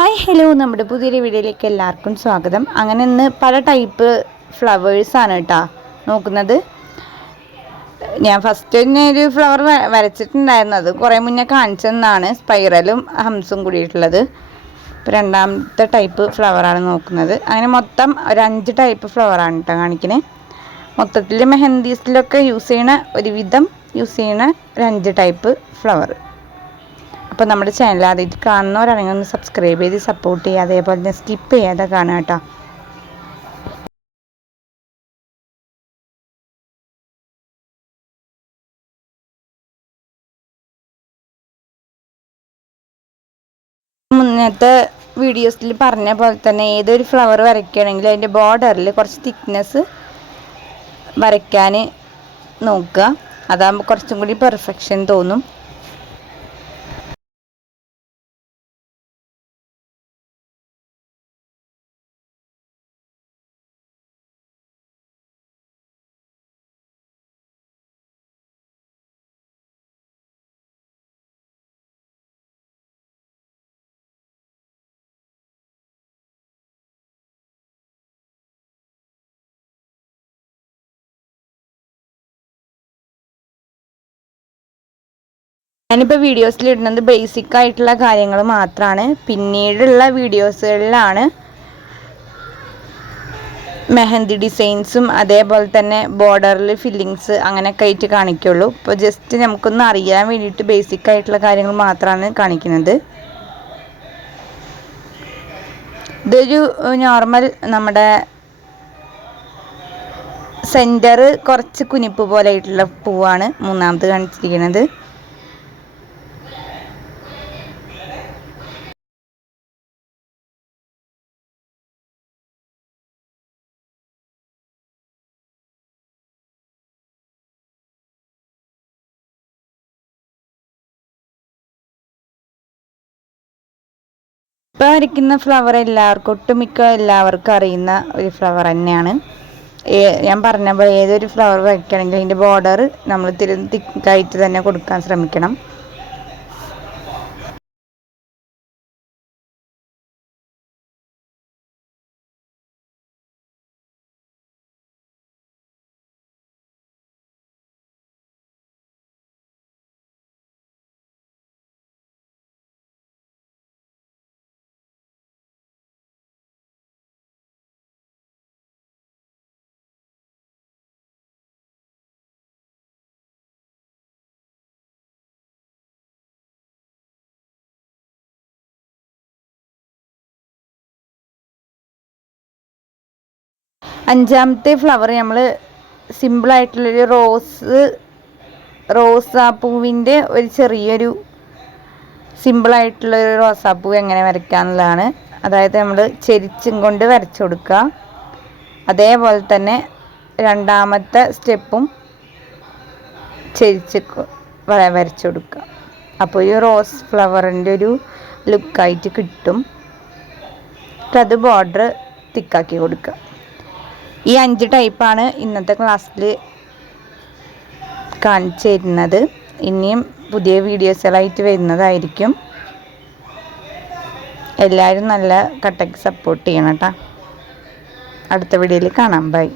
Hi hello, നമ്മുടെ പുതിയൊരു വീഡിയോയിലേക്ക് എല്ലാവർക്കും സ്വാഗതം. അങ്ങനെ ഇന്ന് പല ടൈപ്പ് ഫ്ലവേഴ്സാണ് കേട്ടോ നോക്കുന്നത്. ഞാൻ ഫസ്റ്റ് തന്നെ ഒരു ഫ്ലവർ വരച്ചിട്ടുണ്ടായിരുന്നു. അത് കുറേ മുന്നേ കാണിച്ചതെന്നാണ്, സ്പൈറലും ഹംസും കൂടിയിട്ടുള്ളത്. ഇപ്പോൾ രണ്ടാമത്തെ ടൈപ്പ് ഫ്ലവറാണ് നോക്കുന്നത്. അങ്ങനെ മൊത്തം ഒരു 5 ടൈപ്പ് ഫ്ലവറാണ് കേട്ടോ കാണിക്കുന്നത്. മൊത്തത്തിൽ മെഹന്തീസിലൊക്കെ ഒരുവിധം യൂസ് ചെയ്യണ ഒരു 5 ടൈപ്പ് ഫ്ലവർ. അപ്പോൾ നമ്മുടെ ചാനൽ ആദ്യമായിട്ട് കാണുന്നവരാണെങ്കിൽ ഒന്ന് സബ്സ്ക്രൈബ് ചെയ്ത് സപ്പോർട്ട് ചെയ്യുക. അതേപോലെ തന്നെ സ്കിപ്പ് ചെയ്യാതെ കാണുക കേട്ടോ. മുന്നത്തെ വീഡിയോസിൽ പറഞ്ഞ പോലെ തന്നെ ഏതൊരു ഫ്ലവർ വരയ്ക്കുകയാണെങ്കിലും അതിൻ്റെ ബോർഡറിൽ കുറച്ച് തിക്നെസ് വരയ്ക്കാൻ നോക്കുക. അതാകുമ്പോൾ കുറച്ചും കൂടി പെർഫെക്ഷൻ തോന്നും. ഞാനിപ്പോൾ വീഡിയോസിലിടുന്നത് ബേസിക് ആയിട്ടുള്ള കാര്യങ്ങൾ മാത്രമാണ്. പിന്നീടുള്ള വീഡിയോസുകളിലാണ് മെഹന്തി ഡിസൈൻസും അതേപോലെ തന്നെ ബോർഡറിൽ ഫില്ലിങ്സ് അങ്ങനെയൊക്കെ ആയിട്ട് കാണിക്കുള്ളൂ. ഇപ്പോൾ ജസ്റ്റ് നമുക്കൊന്ന് അറിയാൻ വേണ്ടിയിട്ട് ബേസിക് ആയിട്ടുള്ള കാര്യങ്ങൾ മാത്രമാണ് കാണിക്കുന്നത്. ഇതൊരു നോർമൽ നമ്മുടെ സെൻറ്റർ കുറച്ച് കുനിപ്പ് പോലെ ആയിട്ടുള്ള പൂവാണ് മൂന്നാമത് കാണിച്ചിരിക്കുന്നത്. ഇപ്പോൾ വരയ്ക്കുന്ന ഫ്ലവർ ഒട്ടുമിക്ക എല്ലാവർക്കും അറിയുന്ന ഒരു ഫ്ലവർ തന്നെയാണ്. ഞാൻ പറഞ്ഞ പോലെ ഏതൊരു ഫ്ലവർ വരയ്ക്കുകയാണെങ്കിലും അതിൻ്റെ ബോർഡർ നമ്മൾ തിക്കായിട്ട് തന്നെ കൊടുക്കാൻ ശ്രമിക്കണം. അഞ്ചാമത്തെ ഫ്ലവർ നമ്മൾ സിമ്പിളായിട്ടുള്ളൊരു റോസാപ്പൂവിൻ്റെ ഒരു ചെറിയൊരു സിമ്പിളായിട്ടുള്ളൊരു റോസാപ്പൂ എങ്ങനെ വരയ്ക്കാമെന്നുള്ളതാണ്. അതായത് നമ്മൾ ചെരിച്ചും കൊണ്ട് വരച്ചു കൊടുക്കുക. അതേപോലെ തന്നെ രണ്ടാമത്തെ സ്റ്റെപ്പും ചെരിച്ച് വരച്ചു കൊടുക്കുക. അപ്പോൾ ഈ റോസ് ഫ്ലവറിൻ്റെ ഒരു ലുക്കായിട്ട് കിട്ടും. അത് ബോർഡർ തിക്കാക്കി കൊടുക്കുക. ഈ 5 ടൈപ്പാണ് ഇന്നത്തെ ക്ലാസ്സിൽ കാണിച്ചു തരുന്നത്. ഇനിയും പുതിയ വീഡിയോസുകളായിട്ട് വരുന്നതായിരിക്കും. എല്ലാവരും നല്ല കട്ടയ്ക്ക് സപ്പോർട്ട് ചെയ്യണം കേട്ടോ. അടുത്ത വീഡിയോയിൽ കാണാം. ബൈ.